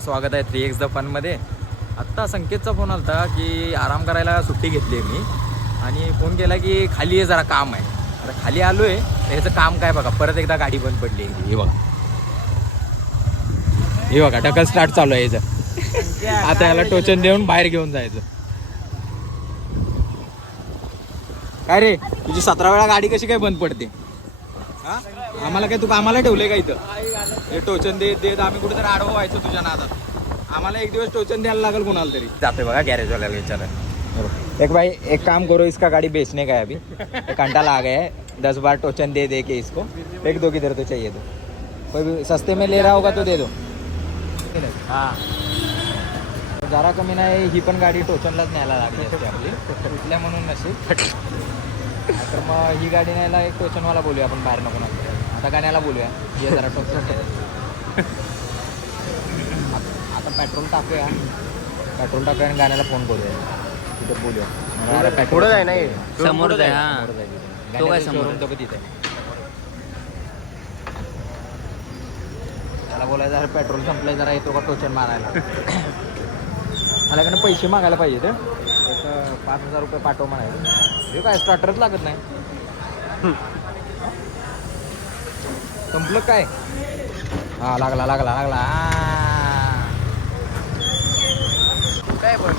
तुमचं स्वागत आहे 3x द फनमध्ये. आत्ता संकेतचा फोन आला होता की आराम करायला सुट्टी घेतली आहे मी आणि फोन केला की खाली आहे, जरा काम आहे. आता खाली आलो आहे, ह्याचं काम काय बघा, परत एकदा गाडी बंद पडली. हे बघा, हे बघा ढकल स्टार्ट चालू आहे याचं. आता याला टोचन देऊन बाहेर घेऊन जायचं. काय रे, तुझी 17 वेळा गाडी कशी काय बंद पडते? आम्हाला काय तू कामाला ठेवलंय का इथं? हे टोचन देत आम्ही कुठेतरी आडवं व्हायचं तुझ्या नादात. आम्हाला एक दिवस टोचन द्यायला लागेल कोणाला तरी. जाते बघा गॅरेज वाल्याला विचारा. एक भाई एक काम करो, इसका गाड़ी बेचने का है अभी, एक घंटा ला गया है, 10 बार टोचन दे दे के इसको फेंक दो, किधर तो चाहिए तो. कोई भी सस्ते में ले रहा होगा तो दे दो. हाँ, जरा कमी नाही, ही पण गाडी टोचनलाच न्यायला लागली असते आपली कुठल्या म्हणून नसेल. तर मग ही गाडी न्यायला एक टोचनवाला बोलूया आपण बाहेर नको ना. आता गाण्याला बोलूया, ये जरा टोचन. आता पेट्रोल टाकूया आणि गाण्याला फोन करूया, तिथे बोलूया. पुढं जाय नाही, समोर जाय. तो काय समोर तो तिथे त्याला बोलायचं अरे पेट्रोल संपलंय, जरा येतो का टोचन मारायला. मला पैसे मागायला पाहिजे तर 5,000 रुपये पाठव म्हणायचं. हे काय स्टार्टरच लागत नाही. संपलं काय? हा, लागला. काय पण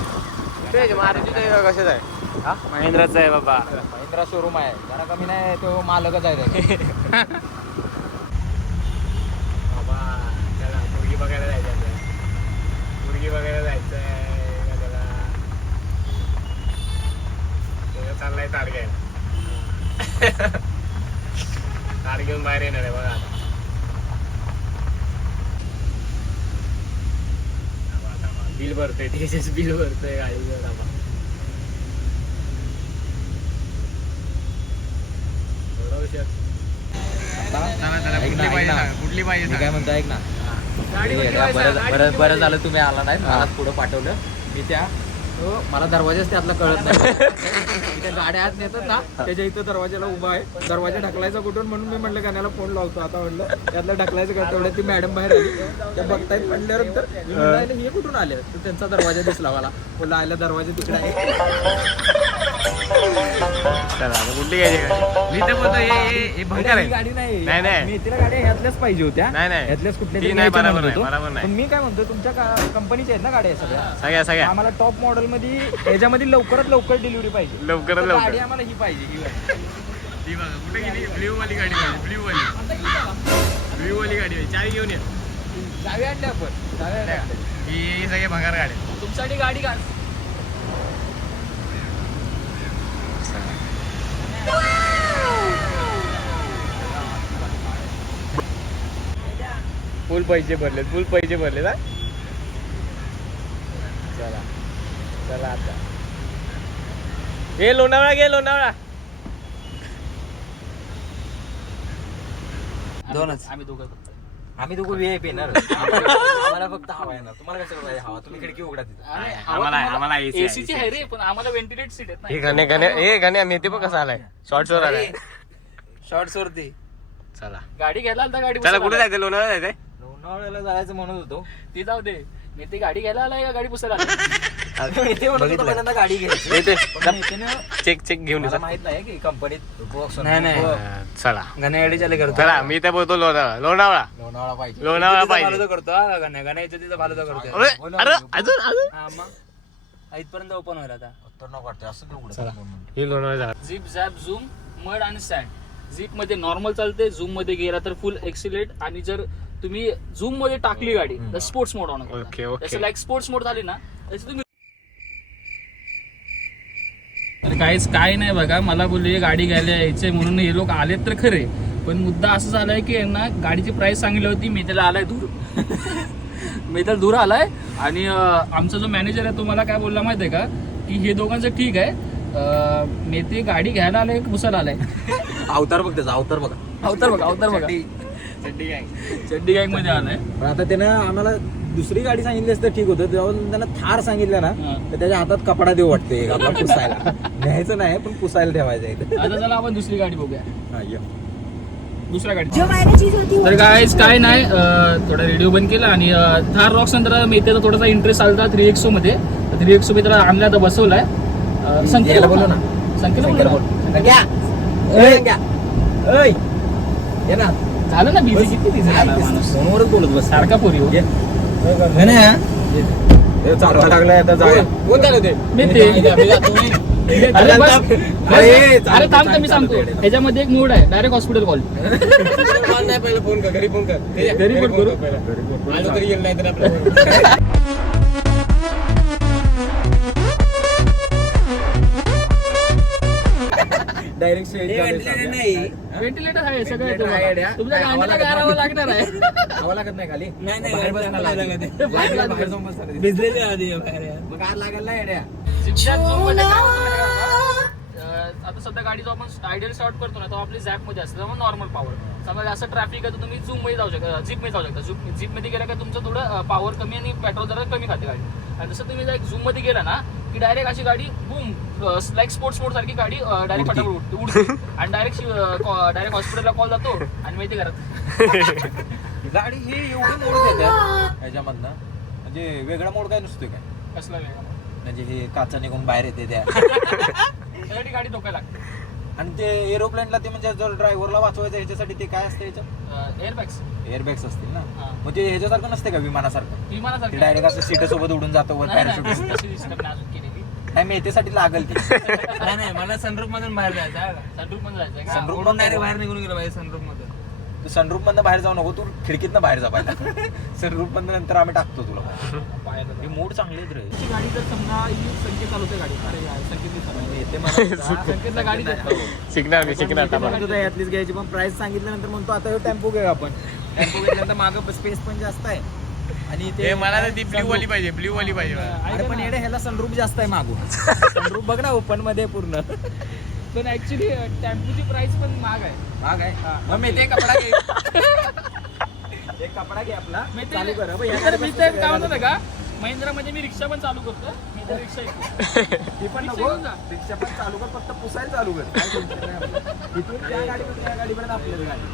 ते मारुतीचं आहे कशाच आहे? हा, महिंद्राचं आहे बाबा. महिंद्रा शोरूम आहे, जरा कमी नाही, तो मालकच आहे रे. बाबा त्याला मुलगी बघायला जायचं आहे, मुलगी बघायला जायचं आहे का त्याला. त्याला चाललाय तार घ्यायला. तार घेऊन बाहेर येणार आहे बघा आता. बिल भरतोय, TCS बिल भरतोय गाडीचं. कुठली पाहिजे? मी काय म्हणतो ऐक ना, बरं झालं तुम्ही आला नाही, मला पुढं पाठवलं. मी त्या मला दरवाजाच त्यातला कळत नाही. त्या गाड्या आत नेतात ना, त्याच्या इथं दरवाजाला उभा आहे, दरवाजा ढकलायचा कुठून म्हणून मी म्हटलं गाण्याला फोन लावतो. आता म्हटलं त्यातलं ढकलायचं का, तेवढ्यात ती मॅडम बाहेर आली, त्या बघतायत म्हटल्यानंतर मी म्हटलं हे कुठून आले, तर त्यांचा दरवाजा दिसला मला. बोलला आयला दरवाजा तिकडे आहे. कुठली गाडी? मी तर बोलतो हे भंगार आहे. गाडी नाही. नाही, तिला गाड्या ह्यातल्याच पाहिजे होत्या. नाही. ह्यातल्याच कुठल्या ती तरी नाही, घ्यायच्या बरोबर म्हणत नाही, होतो. बरोबर नाही. पण मी काय म्हणतो, तुमच्या कंपनीच्या आहेत ना गाड्या सगळ्या? सगळ्या आम्हाला टॉप मॉडेल मध्ये ह्याच्यामध्ये लवकरात लवकर डिलिव्हरी पाहिजे. लवकरात तर लवकर. गाडी आम्हाला ही पाहिजे, ही गाडी. ती बघा कुठे गेली, ब्ल्यू वाली गाडी पाहिजे. ब्ल्यू वाली गाडी पाहिजे. चावी घेऊन ये. चावी आणल्या आपण, चावी आणल्या. ही सगळे भंगार गाडी. तुमच्यासाठी गाडी काढ. फुल पैसे भरले ना. चला आता हे लोणावळा घे, लोणावळा. दोनच आम्ही दोघं VIP येणार. आम्हाला फक्त हवा येणार. तुम्हाला कसं पाहिजे हवा? तुम्ही खिडकी उघडा तिथे. आम्हाला एसीची आहे रे, पण आम्हाला व्हेंटिलेट सीट आहेत हे गाणे मेहती पण कसा आलाय, शॉर्ट्स वर आलाय. शॉर्ट्स वरती चला गाडी घ्यायला आलता, गाडी चला कुठे जायचं? लोणावळा जायचंय. लोणावळ्याला जायचं म्हणत होतो. ती जाऊ दे. मी ती गाडी घ्यायला आलाय का गाडी पुसायला आलाय? इथे म्हणत होतो पहिल्यांदा गाडी घ्यायची. पण इथे ना चेक घेऊन मला माहित नाही की कंपनीत नाही. चला गाडी चालू करतो. चला मी तर बोलतो लोणावळा. लोणावळा पाहिजे. लोणावळा पाहिजे. करतो गाण्याचं तिथं फालू करतो. अरे अजून इथपर्यंत ओपन होईल आता. तर नको वाटतं असं की उघडं. ही लोणावळा. झिप झॅप झूम मड आणि सँड. झिप मध्ये नॉर्मल चालते, झूम मध्ये गेला तर फुल एक्सिलेट, आणि जर तुम्ही झूम मध्ये टाकली गाडी तर स्पोर्ट्स मोड ऑन होतो. ओके. जसं लाईक स्पोर्ट्स मोड झाली ना तसं तुम्ही. अरे काहीच काय नाही बघा, मला बोलले गाडी घ्यायला यायचंय म्हणून हे लोक आलेत तर खरे, पण मुद्दा असं झालाय की यांना गाडीची प्राइस सांगितली होती. मी त्याला आलाय दूर आलाय. आणि आमचा जो मॅनेजर आहे तो मला काय बोलला माहितीये का, की हे दोघांचं ठीक आहे, मी ते गाडी घ्यायला आलाय पुसायला आलाय. अवतार बघ त्याचा, अवतार बघा. चड्डी गँग मध्ये आलाय. पण आता त्यानं आम्हाला दुसरी गाडी सांगितली असतं ठीक होतं. जेव्हा त्यांना थार सांगितलं ना, तर त्याच्या हातात कपडा देऊ वाटते आपला पुसायला. न्यायचं नाही पण पुसायला ठेवायचं. आता चला आपण दुसरी गाडी बघूया. दुसऱ्या गाडी जो वायरल चीज होती है तर गाईज काय नाही थोडा रेडिओ बंद केला आणि थार रॉक्स नंतर मिळते थोडासा इंटरेस्ट आला 3XO मध्ये 3XO मी त्याला आणला तर बसवलाय संकेतला बोलू ना संकेतला बोल झालं ना बिझी किती बिझी झाला माणूस फोनवरच बोलत बस सारखा पोरी हो. चालवा लागलाय आता जाऊया. कोण झालं ते मी ते अरे बस अरे थांब तर मी सांगतो ह्याच्यामध्ये एक मोड आहे डायरेक्ट हॉस्पिटल कॉल नाही पहिलं फोन कर घरी फोन कर घरी फोन करू आलो तरी येईल नाही तर आपलं डायरेक्ट व्हेंटिलेटर आहे सगळं आहे तुम्हाला. तुमच्या गांडीला गारावं लागणार आहे हवा लागत नाही खाली नाही बाहेर बसणं लागत. बाहेर जाऊन बसणार. भिजलेले आधी बाहेर मग आग लागेल ना येड्या. जिल्ह्यात जो मध्ये काय होतं माहिती आहे का? आता सध्या गाडी जो आपण आयडियल स्टार्ट करतो ना तो आपली झॅप मध्ये असते त्यामुळे नॉर्मल पॉवर समजा जास्त ट्रॅफिक आहे तर तुम्ही झूम मध्ये जाऊ शकता जीप मध्ये जाऊ शकता जीप मध्ये गेला का तुमचं थोडं पॉवर कमी आणि पेट्रोल जरा कमी खाते गाडी आणि जसं तुम्ही जर झूम मध्ये गेला ना की डायरेक्ट अशी गाडी बूम लाईक स्पोर्ट्स मोड सारखी गाडी डायरेक्ट फटाफट उडते आणि डायरेक्ट हॉस्पिटलला कॉल जातो आणि माहिती घरात गाडी ही एवढी मोड देतात ह्याच्यामधनं म्हणजे वेगळा मोड काय नसतोय काय कसला वेगळा म्हणजे हे काचा निघून बाहेर येते त्या त्यासाठी गाडी धोका लागते आणि ते एरोप्लेनला ते म्हणजे जर ड्रायव्हरला वाचवायचं ह्याच्यासाठी ते काय असतं याच्यात एअरबॅग्स एअरबॅग्स असतील ना हा. मग ते ह्याच्यासारखं नसते का विमानासारखं ते विमानासारखी डायरेक्ट असं सीट सोबत उडून जातं वर पॅराशूट तशी सिस्टम नाही अजून केलेली नाही मेहतेसाठी लागल ती नाही मला सनरूफ मधून बाहेर जायचं सनरूफ पण जायचं का? Sunroof ओढून डायरेक्ट बाहेर निघून गेलो पाहिजे सनरूफ मधून तू सनरूफ मधनं बाहेर जाऊ नको तू खिडकीतनं बाहेर जा पाहिजे सनरूफ मधनं नंतर आम्ही टाकतो तुला पाहायला ही मोड चांगली आहेत रे ती गाडी जर समजा ही संकेत चालवते गाडी अरे यार संकेतली चालवते. येते मला संकेतला गाडी देतो. शिकणार मी तुझा यातलीच घ्यायची पण प्राइस सांगितल्यानंतर म्हणतो आता टेम्पो घेऊ आपण टेम्पो घेतल्यानंतर मागं स्पेस पण जास्त आहे आणि हे मला तर ती ब्ल्यू वाली पाहिजे ब्ल्यू वाली पाहिजे मला. ऐका अरे पण ना. येडे ह्याला सनरूफ जास्त आहे मागून सनरूफ बघ ना ओपन मध्ये पूर्ण पण ऍक्च्युली टेम्पोची प्राइस पण महाग आहे माग आहे हा. मग मी ते कपडा घे एक कपडा घे आपला चालू कर हं. या मी तर काय म्हणतो ना का महिंद्रामध्ये मी रिक्षा पण चालू करतो मी तर रिक्षा येतो ती पण नको रिक्षा पण चालू कर फक्त पुसायला चालू कर काय टेन्शन नाही आपलं. इथून त्या गाडीपर्यंत या गाडीपर्यंत आपल्याला गाडी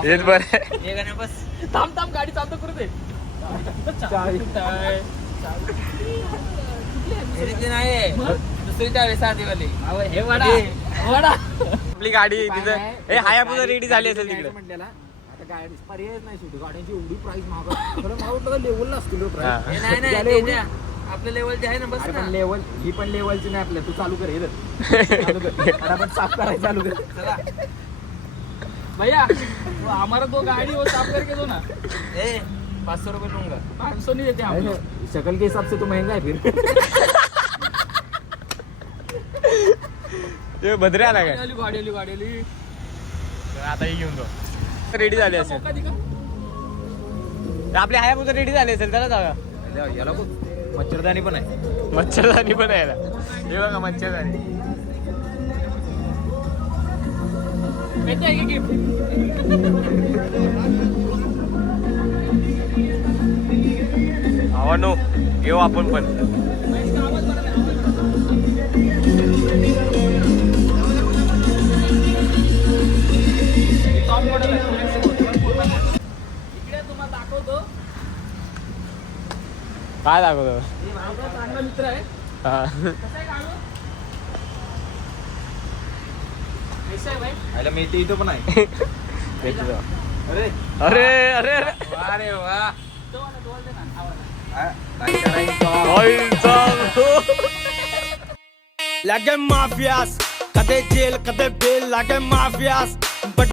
हेच बरं बस थांब थांब गाडी चालतो करू दे चावी. नाही दुसरी चावी साधीवाली हे वडा वडा आपली गाडी तिथं हे हायापुढे रेडी झाली असेल तिकडे म्हटलेला आता गाडी पर्यायच नाही शेवटी गाड्यांची एवढी प्राइस महाग आहे. खरं मला वाटलं लेवलला असतील हा. प्राइस आपल्या लेवलचे आहे ना बस अरे पण लेवल ही पण लेवलची नाही आपल्या तू चालू कर हे धर. चालू कर आणि आपण साफ करायचं चालू कर चला भैया वो हमारा दो गाड़ी वो साफ करके दो ना 500 रुपये लूंगा 500 नहीं देते हम अरे, शक्ल के हिसाब से तो महंगा है फिर हे भद्रे आला काय गाडी आली आता ही घेऊन जाऊ रेडी झाली असेल मौका दिखा आपली हायापुढे रेडी झाली असेल त्याला जागा याला बघ मच्छरदाणी पण आहे मच्छरदाणी पण आहे याला. हे बघा मच्छरदाणी कहते हैं कि गिफ्ट आवानो घेऊ आपण पण टॉप मॉडेल आहे इकडे तुम्हाला दाखवतो काय दाखवतो हे माझा चांगला मित्र आहे हा कसा आहे काढू कैसा आहे भाई आयला मेथी इथं पण आहे अरे अरे अरे अरे अरे वा तो वाला डोल दे ना आवाज लागे माफियास कदे जेल कदे बेल लागे माफियास बट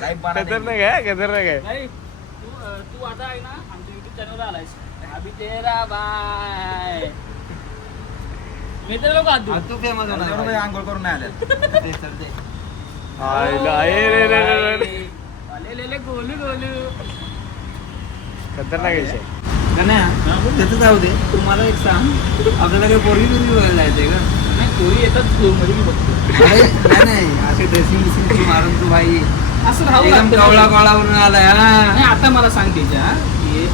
खतरनाक आहे खतरनाक आहे भाई तू आता आहे ना आमच्या युट्यूब चॅनलवर आलायस अभी तेरा बाय मी तर लोक आदू तू फेमस आंघोळ करून नाही आल्या ले गोलू गोलू खतरनाक विषय त्याचं जाऊ दे तुम्हाला एक सांग आपल्याला काही पोरगी बिरगी बघायला जायचंय का नाही पोरी येतात फ्लो मध्ये मी बघतो अरे नाही असे ड्रेसिंग बिसिंग मारून तू भाई असं राहू एकदम लागतं. कवळा कवळावरून आलाय नाही आता मला सांग तिच्या की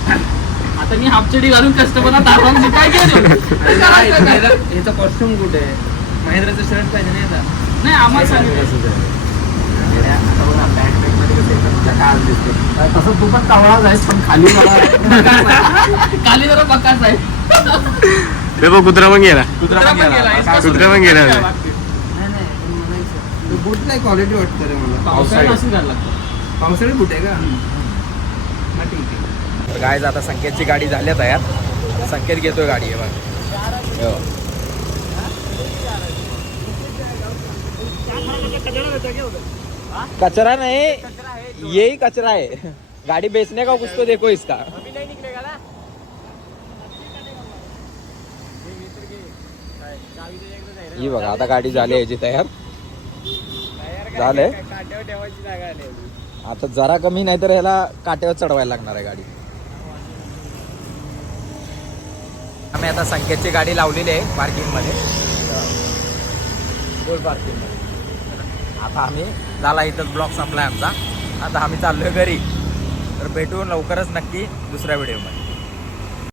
आता मी हाफचडी घालून कस्टमरला दाखवून काय केलं याचा कॉस्ट्युम कुठे आहे महिंद्राचं शर्ट पाहिजे नाही आता नाही आम्हाला सांगितलं तसं तू पण कावळा जायस पण खाली खाली जरा बकाच आहे ते बघ कुत्रा पण गेला कुत्रा पण गेला. कुत्रा पण गेला बूट नाही क्वालिटी वाटतं रे मला. पावसाळ्यात असं करायला लागतं. पावसाळी बूट आहे का? हा ठीक आहे. तर गायज आता संकेतची गाडी झाली आहे तयार. संकेत घेतोय गाडी आहे बघ. कचरा नहीं, यही कचरा है. गाड़ी बेचने का कुछ तो देखो इसका. ही बघा आता गाडी झाली याची तयार झाले. आता जरा कमी नाही तर ह्याला काट्यावर चढवायला लागणार आहे गाडी. आम्ही आता संकेतची गाडी लावलेली आहे पार्किंग मध्ये, फुल पार्किंग मध्ये. आता आम्ही झाला इथं ब्लॉक संपलाय आमचा. आता आम्ही चाललोय घरी. तर भेटू लवकरच नक्की दुसऱ्या व्हिडिओमध्ये.